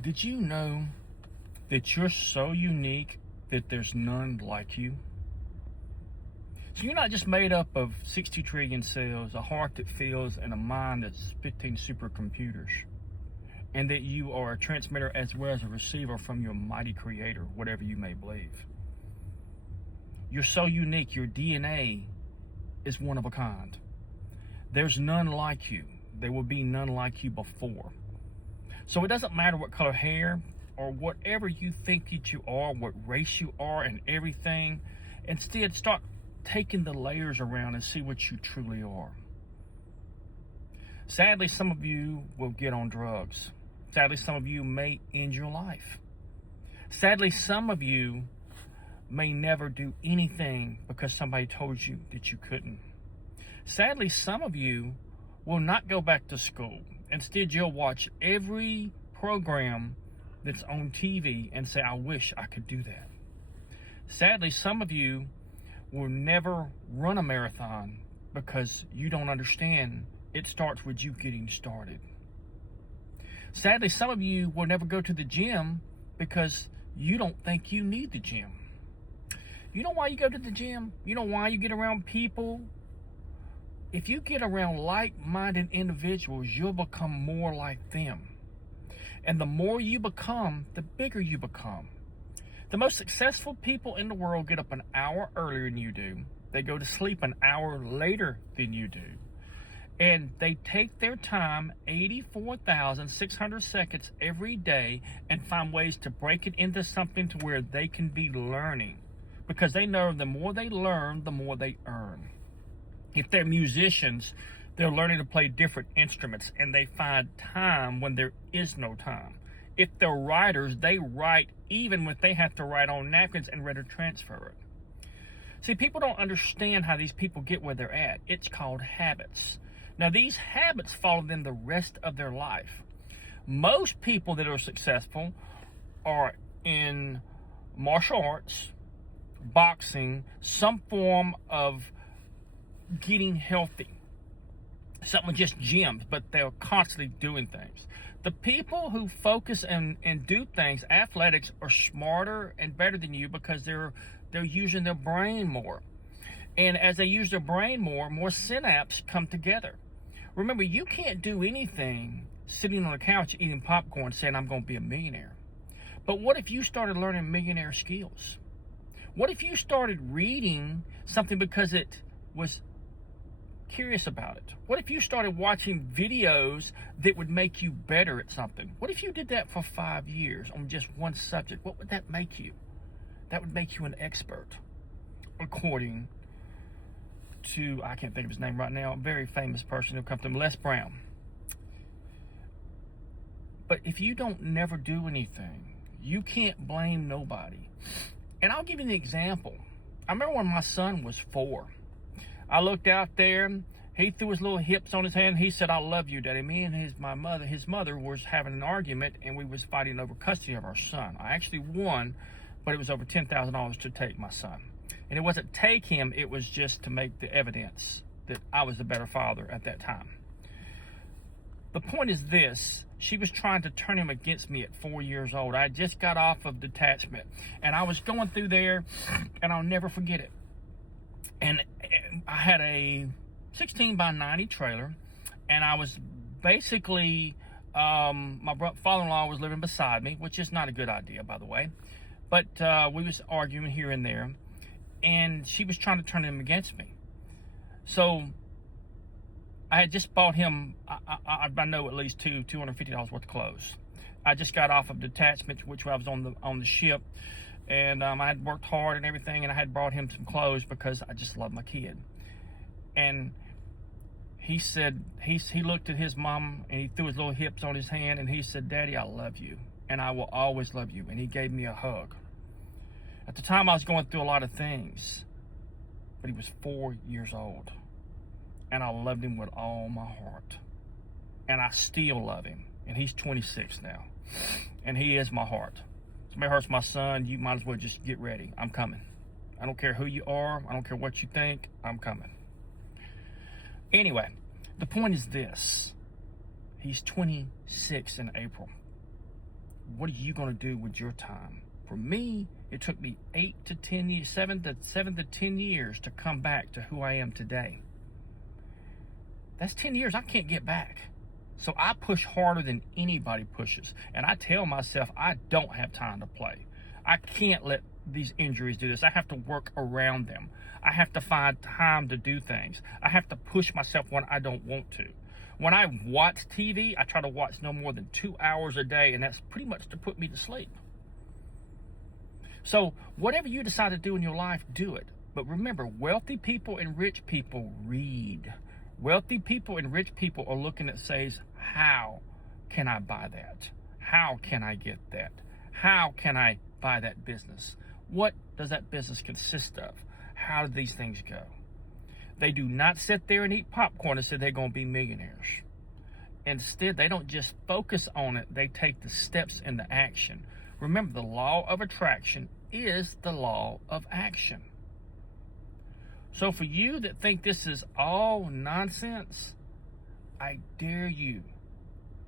Did you know that you're so unique that there's none like you? So you're not just made up of 60 trillion cells, a heart that feels, and a mind that's 15 supercomputers. And that you are a transmitter as well as a receiver from your mighty creator, whatever you may believe. You're so unique, your DNA is one of a kind. There's none like you. There will be none like you before. So it doesn't matter what color hair or whatever you think that you are, what race you are, and everything. Instead, start taking the layers around and see what you truly are. Sadly, some of you will get on drugs. Sadly, some of you may end your life. Sadly, some of you may never do anything because somebody told you that you couldn't. Sadly, some of you will not go back to school. Instead, you'll watch every program that's on TV and say, I wish I could do that. Sadly, some of you will never run a marathon because you don't understand it starts with you getting started. Sadly, some of you will never go to the gym because you don't think you need the gym. You know why you go to the gym? You know why you get around people? If you get around like-minded individuals, you'll become more like them. And the more you become, the bigger you become. The most successful people in the world get up an hour earlier than you do. They go to sleep an hour later than you do. And they take their time, 84,600 seconds every day, and find ways to break it into something to where they can be learning. Because they know the more they learn, the more they earn. If they're musicians, they're learning to play different instruments, and they find time when there is no time. If they're writers, they write even when they have to write on napkins and ready to transfer it. See, people don't understand how these people get where they're at. It's called habits. Now, these habits follow them the rest of their life. Most people that are successful are in martial arts, boxing, some form of getting healthy. Some are just gyms, but they're constantly doing things. The people who focus and do things, athletics, are smarter and better than you because they're using their brain more. And as they use their brain more synapses come together. Remember, you can't do anything sitting on the couch eating popcorn saying, I'm going to be a millionaire. But what if you started learning millionaire skills? What if you started reading something because it was curious about it? What if you started watching videos that would make you better at something? What if you did that for 5 years on just one subject? What would that make you? That would make you an expert, according to, I can't think of his name right now, a very famous person who comes from Les Brown. But if you don't never do anything, you can't blame nobody. And I'll give you an example. I remember when my son was 4. I looked out there, he threw his little hips on his hand, he said, I love you, Daddy. Me and his mother was having an argument, and we was fighting over custody of our son. I actually won, but it was over $10,000 to take my son. And it wasn't take him, it was just to make the evidence that I was the better father at that time. The point is this, she was trying to turn him against me at 4 years old. I just got off of detachment, and I was going through there, and I'll never forget it. And I had a 16 by 90 trailer, and I was basically, my father-in-law was living beside me, which is not a good idea, by the way. But we was arguing here and there, and she was trying to turn him against me. So I had just bought him, I know at least $250 worth of clothes. I just got off of detachment, which I was on the ship. And I had worked hard and everything, and I had brought him some clothes because I just love my kid. And he said, he looked at his mom, and he threw his little hips on his hand, and he said, Daddy, I love you, and I will always love you. And he gave me a hug. At the time, I was going through a lot of things, but he was 4 years old, and I loved him with all my heart. And I still love him, and he's 26 now, and he is my heart. Somebody hurts my son, you might as well just get ready. I'm coming. I don't care who you are. I don't care what you think. I'm coming. Anyway, the point is this. He's 26 in April. what are you going to do with your time? For me, it took me 8 to 10 years, 7 to 10 years to come back to who I am today. That's 10 years I can't get back. So I push harder than anybody pushes. And I tell myself I don't have time to play. I can't let these injuries do this. I have to work around them. I have to find time to do things. I have to push myself when I don't want to. When I watch TV, I try to watch no more than 2 hours a day, and that's pretty much to put me to sleep. So whatever you decide to do in your life, do it. But remember, wealthy people and rich people read. Wealthy people and rich people are looking at says, how can I buy that? How can I get that? How can I buy that business? What does that business consist of? How do these things go? They do not sit there and eat popcorn and say they're going to be millionaires. Instead, they don't just focus on it. They take the steps into action. Remember, the law of attraction is the law of action. So for you that think this is all nonsense, I dare you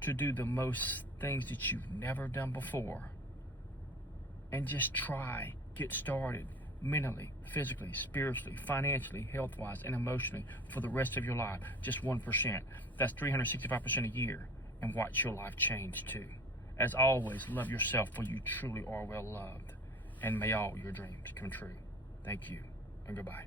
to do the most things that you've never done before. And just try, get started mentally, physically, spiritually, financially, health-wise, and emotionally for the rest of your life. Just 1%. That's 365% a year. And watch your life change too. As always, love yourself, for you truly are well loved. And may all your dreams come true. Thank you, and goodbye.